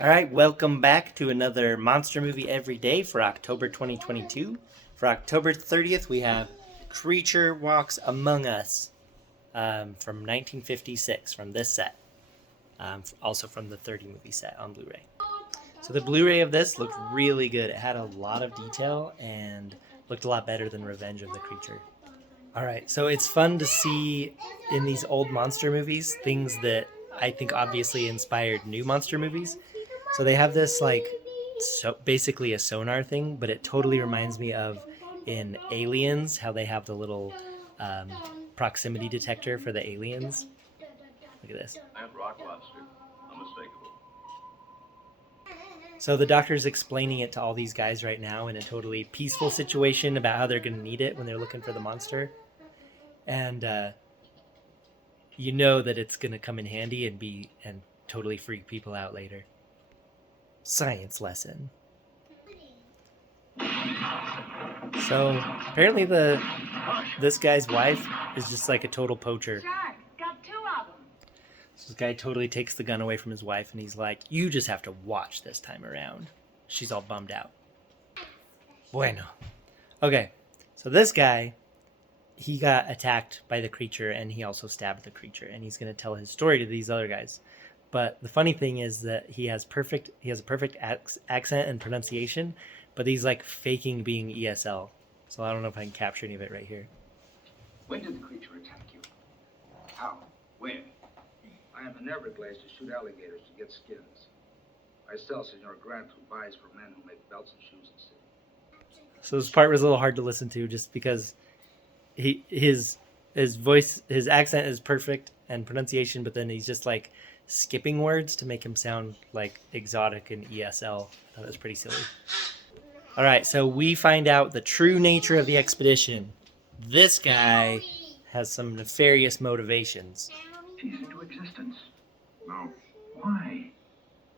All right, welcome back to another Monster Movie Every Day for October 2022. For October 30th, we have Creature Walks Among Us from 1956 from this set. Also from the 30 movie set on Blu ray. So the Blu ray of this looked really good. It had a lot of detail and looked a lot better than Revenge of the Creature. All right, so it's fun to see in these old monster movies things that I think obviously inspired new monster movies. So they have this basically a sonar thing, but it totally reminds me of in Aliens how they have the little um, proximity detector for the aliens. Look at this. And rock lobster, unmistakable. So the doctor's explaining it to all these guys right now in a totally peaceful situation about how they're going to need it when they're looking for the monster, and you know that it's going to come in handy and totally freak people out later. Science lesson. So apparently this guy's wife is just like a total poacher. Shark, got two of them. So this guy totally takes the gun away from his wife and he's like, "You just have to watch this time around." She's all bummed out. Bueno. Okay, so this guy, he got attacked by the creature and he also stabbed the creature and he's going to tell his story to these other guys. But the funny thing is that he has a perfect accent and pronunciation, but he's like faking being ESL. So I don't know if I can capture any of it right here. When did the creature attack you? How? When? I am an Everglades to shoot alligators to get skins. I sell Senor Grant who buys for men who make belts and shoes and city. So this part was a little hard to listen to just because his voice, his accent is perfect and pronunciation, but then he's just like skipping words to make him sound like exotic and ESL. I thought it was pretty silly. All right, so we find out the true nature of the expedition. This guy has some nefarious motivations. Cease into existence. No. Why?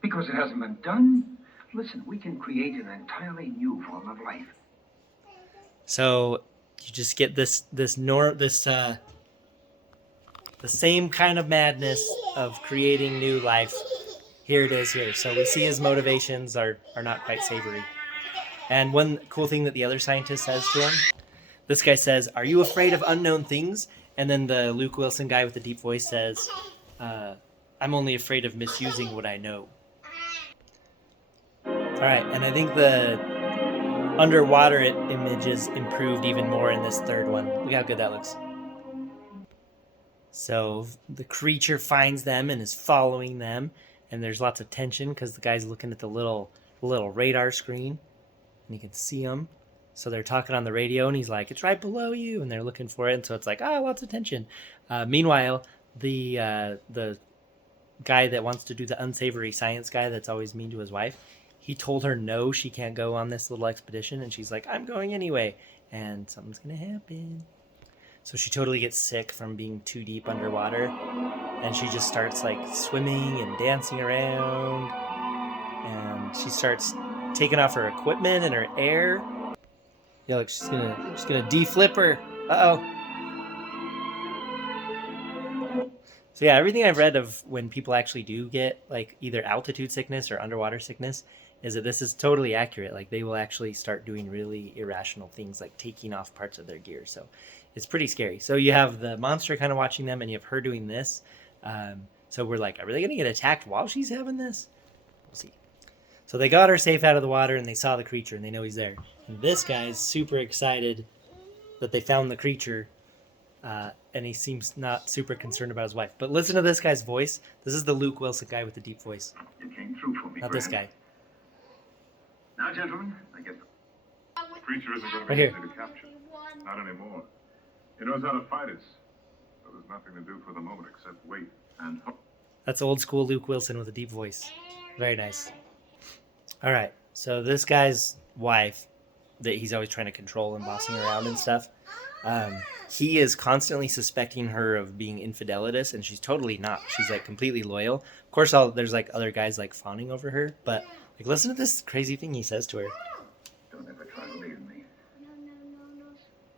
Because it hasn't been done? Listen, we can create an entirely new form of life. So you just get the same kind of madness of creating new life. Here it is here. So we see his motivations are not quite savory. And one cool thing that the other scientist says to him, this guy says, "Are you afraid of unknown things?" And then the Luke Wilson guy with the deep voice says, "I'm only afraid of misusing what I know." All right, and I think the underwater images improved even more in this third one. Look how good that looks. So the creature finds them and is following them, and there's lots of tension because the guy's looking at the little radar screen, and you can see them. So they're talking on the radio, and he's like, "It's right below you," and they're looking for it, and so it's like, lots of tension. Meanwhile, the guy that wants to do the unsavory science guy that's always mean to his wife, he told her no, she can't go on this little expedition, and she's like, "I'm going anyway," and something's gonna happen. So she totally gets sick from being too deep underwater, and she just starts like swimming and dancing around, and she starts taking off her equipment and her air. Yeah, look, she's gonna deflip her. So yeah, everything I've read of when people actually do get like either altitude sickness or underwater sickness is that this is totally accurate. Like they will actually start doing really irrational things like taking off parts of their gear. So it's pretty scary. So you have the monster kind of watching them and you have her doing this. So we're like, are they going to get attacked while she's having this? We'll see. So they got her safe out of the water and they saw the creature and they know he's there. And this guy's super excited that they found the creature. And he seems not super concerned about his wife. But listen to this guy's voice. This is the Luke Wilson guy with the deep voice. You came through for me, Not this guy. Now, gentlemen, I guess The creature isn't going to Right be here. easy to capture. Not anymore. He knows how to fight us. So there's nothing to do for the moment except wait and hope. That's old school Luke Wilson with a deep voice. Very nice. All right. So this guy's wife that he's always trying to control and bossing around and stuff, he is constantly suspecting her of being infidelitous, and she's totally not. She's like completely loyal. Of course, there's like other guys like fawning over her, but like listen to this crazy thing he says to her. don't ever try to leave me.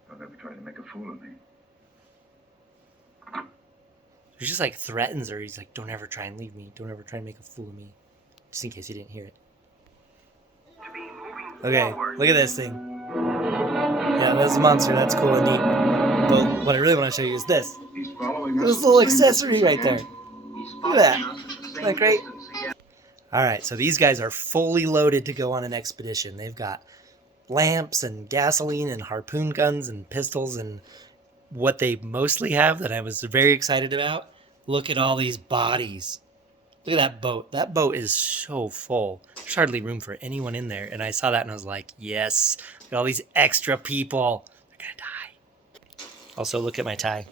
Don't ever try to make a fool of me. He just like threatens her. He's like, "Don't ever try and leave me. Don't ever try and make a fool of me." just in case you didn't hear it. Okay, look at this thing. Yeah, that's a monster. That's cool and neat. But what I really want to show you is this. He's following This little accessory right there. Look at that. Isn't that great? Alright, so these guys are fully loaded to go on an expedition. They've got lamps and gasoline and harpoon guns and pistols, and what they mostly have that I was very excited about, look at all these bodies. Look at that boat. That boat is so full. There's hardly room for anyone in there. And I saw that and I was like, yes, look at all these extra people. They're gonna die. Also, look at my tie.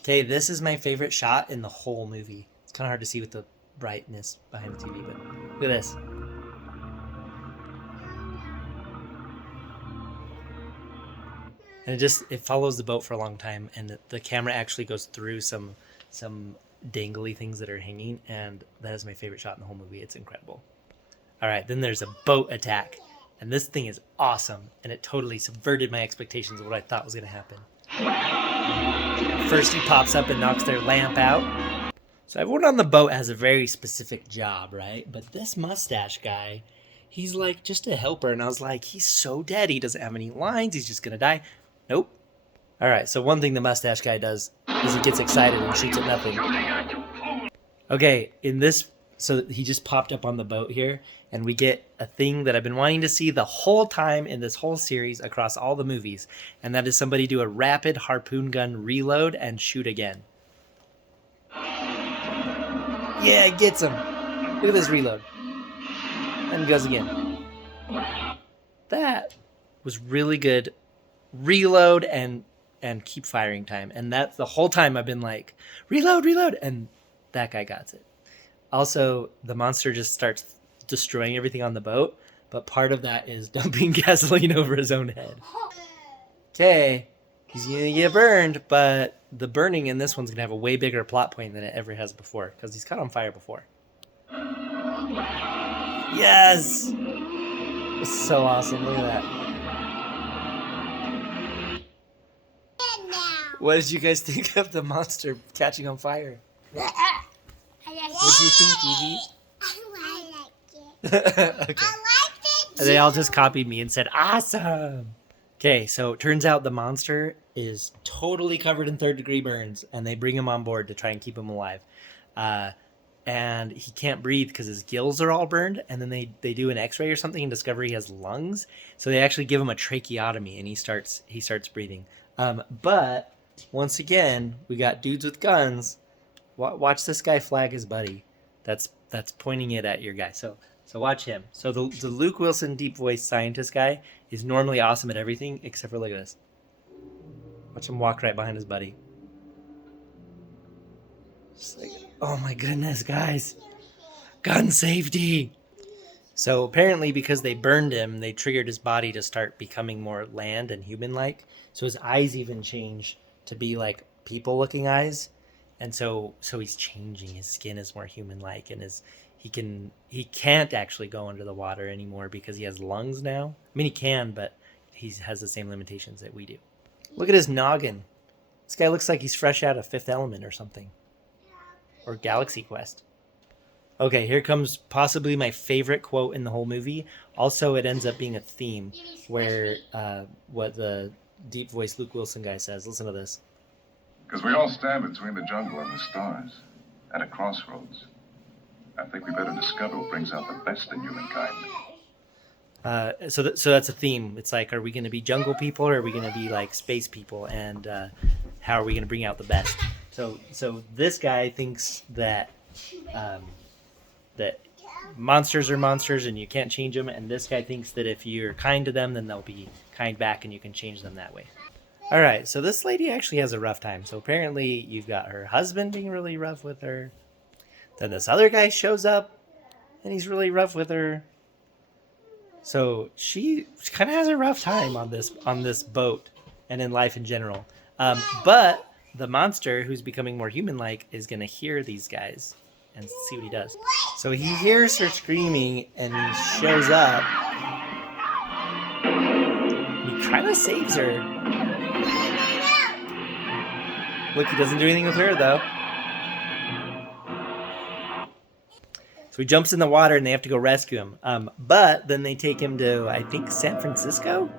Okay, this is my favorite shot in the whole movie. It's kind of hard to see with the brightness behind the TV, but look at this. And it follows the boat for a long time, and the camera actually goes through some dangly things that are hanging, and that is my favorite shot in the whole movie. It's incredible. All right, then there's a boat attack, and this thing is awesome, and it totally subverted my expectations of what I thought was going to happen. First, he pops up and knocks their lamp out. So everyone on the boat has a very specific job, right? But this mustache guy, he's like just a helper, and I was like, he's so dead. He doesn't have any lines. He's just going to die. Nope. All right, so one thing the mustache guy does is he gets excited and shoots at nothing. Okay, so he just popped up on the boat here, and we get a thing that I've been wanting to see the whole time in this whole series across all the movies, and that is somebody do a rapid harpoon gun reload and shoot again. Yeah, it gets him. Look at this reload. And goes again. That was really good. Reload and keep firing time. And that's the whole time I've been like, reload, and that guy got it. Also, the monster just starts destroying everything on the boat, but part of that is dumping gasoline over his own head. Okay, he's gonna get burned, but the burning in this one's gonna have a way bigger plot point than it ever has before, because he's caught on fire before. Yes! It's so awesome, look at that. What did you guys think of the monster catching on fire? What do you think, Evie? I like it. Okay. I liked it too. They all just copied me and said, awesome! Okay, so it turns out the monster is totally covered in third-degree burns, and they bring him on board to try and keep him alive. And he can't breathe because his gills are all burned, and then they do an x-ray or something and discover he has lungs. So they actually give him a tracheotomy, and he starts breathing. But once again, we got dudes with guns. Watch this guy flag his buddy. That's pointing it at your guy. So watch him. So the Luke Wilson deep voice scientist guy is normally awesome at everything except for, look at this. Watch him walk right behind his buddy. Just like, oh my goodness, guys. Gun safety. So apparently because they burned him, they triggered his body to start becoming more land and human-like. So his eyes even change to be like people-looking eyes. And so he's changing. His skin is more human-like, and he can't actually go under the water anymore because he has lungs now. I mean, he can, but he has the same limitations that we do. Look at his noggin. This guy looks like he's fresh out of Fifth Element or something. Or Galaxy Quest. Okay, here comes possibly my favorite quote in the whole movie. Also, it ends up being a theme where what the deep voice Luke Wilson guy says. Listen to this. Because we all stand between the jungle and the stars, at a crossroads. I think we better discover what brings out the best in humankind. So that's a theme. It's like, are we going to be jungle people, or are we going to be like space people? And how are we going to bring out the best? So this guy thinks that that monsters are monsters and you can't change them, and this guy thinks that if you're kind to them, then they'll be kind back, and you can change them that way. All right, so this lady actually has a rough time. So apparently you've got her husband being really rough with her. Then this other guy shows up, and he's really rough with her. So she kind of has a rough time on this boat and in life in general. But the monster, who's becoming more human-like, is going to hear these guys and see what he does. So he hears her screaming, and he shows up. He kind of saves her. Look, he doesn't do anything with her, though. So he jumps in the water and they have to go rescue him. But then they take him to, I think, San Francisco?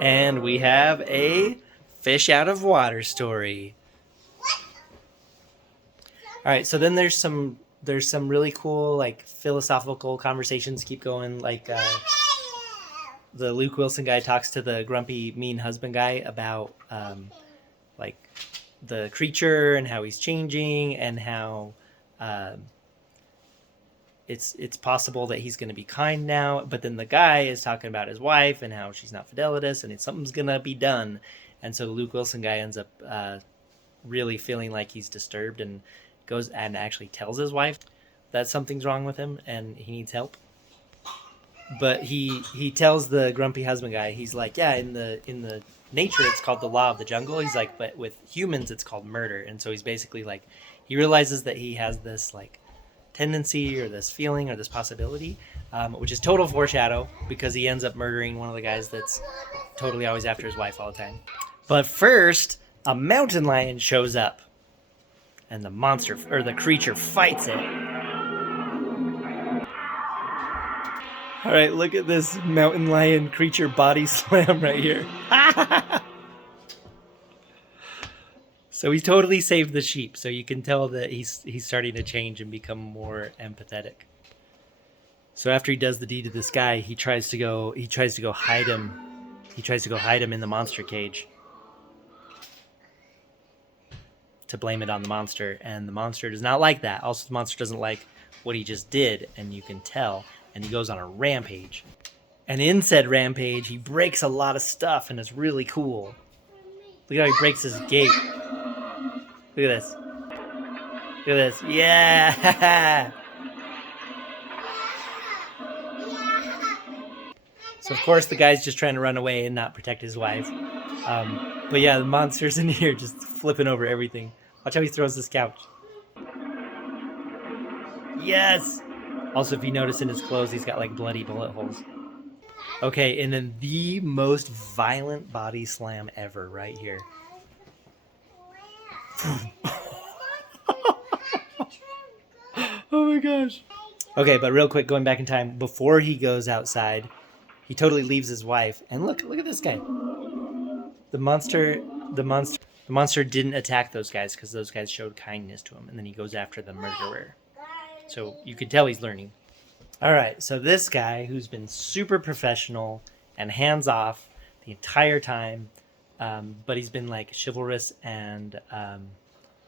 And we have a fish out of water story. All right, so then there's some really cool like philosophical conversations keep going. Like the Luke Wilson guy talks to the grumpy mean husband guy about like the creature and how he's changing and how it's possible that he's going to be kind now. But then the guy is talking about his wife and how she's not fidelitous and something's going to be done. And so the Luke Wilson guy ends up really feeling like he's disturbed and goes and actually tells his wife that something's wrong with him and he needs help. But he tells the grumpy husband guy, he's like, yeah, in the nature it's called the law of the jungle. He's like, but with humans it's called murder. And so he's basically like, he realizes that he has this like tendency or this feeling or this possibility, which is total foreshadow because he ends up murdering one of the guys that's totally always after his wife all the time. But first, a mountain lion shows up and the monster or the creature fights it. All right, look at this mountain lion creature body slam right here. So he totally saved the sheep. So you can tell that he's starting to change and become more empathetic. So after he does the deed to this guy, he tries to go hide him. He tries to go hide him in the monster cage to blame it on the monster, and the monster does not like that. Also, the monster doesn't like what he just did, and you can tell. And he goes on a rampage. And in said rampage, he breaks a lot of stuff, and it's really cool. Look how he breaks his gate. Look at this. Look at this. Yeah! So, of course, the guy's just trying to run away and not protect his wife. But yeah, the monster's in here just flipping over everything. Watch how he throws this couch. Yes! Also, if you notice in his clothes, he's got like bloody bullet holes. Okay, and then the most violent body slam ever right here. Oh my gosh. Okay, but real quick, going back in time, before he goes outside, he totally leaves his wife. And look at this guy. The monster didn't attack those guys because those guys showed kindness to him, and then he goes after the murderer. So you could tell he's learning. All right, so this guy who's been super professional and hands-off the entire time, but he's been like chivalrous and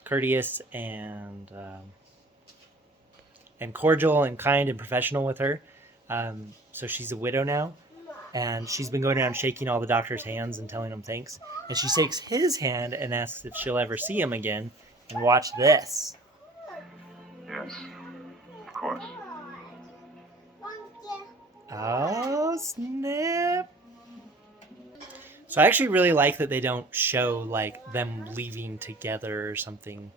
courteous and cordial and kind and professional with her. So she's a widow now, and she's been going around shaking all the doctor's hands and telling them thanks. And she shakes his hand and asks if she'll ever see him again. And watch this. Yes, of course. Oh, snap. So I actually really like that they don't show like them leaving together or something.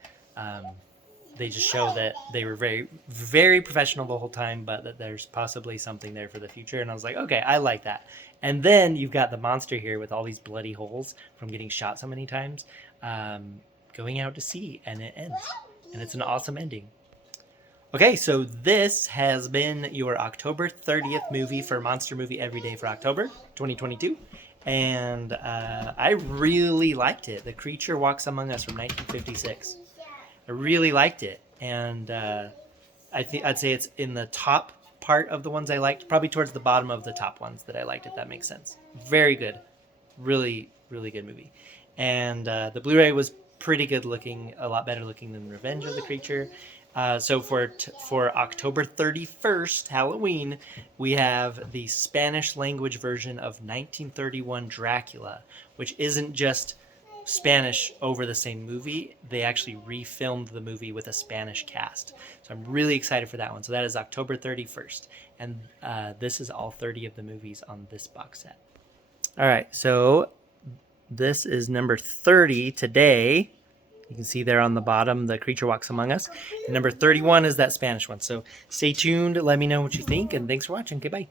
They just show that they were very, very professional the whole time, but that there's possibly something there for the future. And I was like, okay, I like that. And then you've got the monster here with all these bloody holes from getting shot so many times, going out to sea, and it ends. And it's an awesome ending. Okay, so this has been your October 30th movie for Monster Movie Every Day for October 2022. And I really liked it. The Creature Walks Among Us from 1956. I really liked it. And I'd say it's in the top part of the ones I liked. Probably towards the bottom of the top ones that I liked, if that makes sense. Very good. Really, really good movie. And the Blu-ray was pretty good looking. A lot better looking than Revenge of the Creature. So for October 31st, Halloween, we have the Spanish language version of 1931 Dracula, which isn't just Spanish over the same movie. They actually refilmed the movie with a Spanish cast. So I'm really excited for that one. So that is October 31st. And this is all 30 of the movies on this box set. All right, so this is number 30 today. You can see there on the bottom, The Creature Walks Among Us. And number 31 is that Spanish one. So stay tuned. Let me know what you think. And thanks for watching. Okay, bye.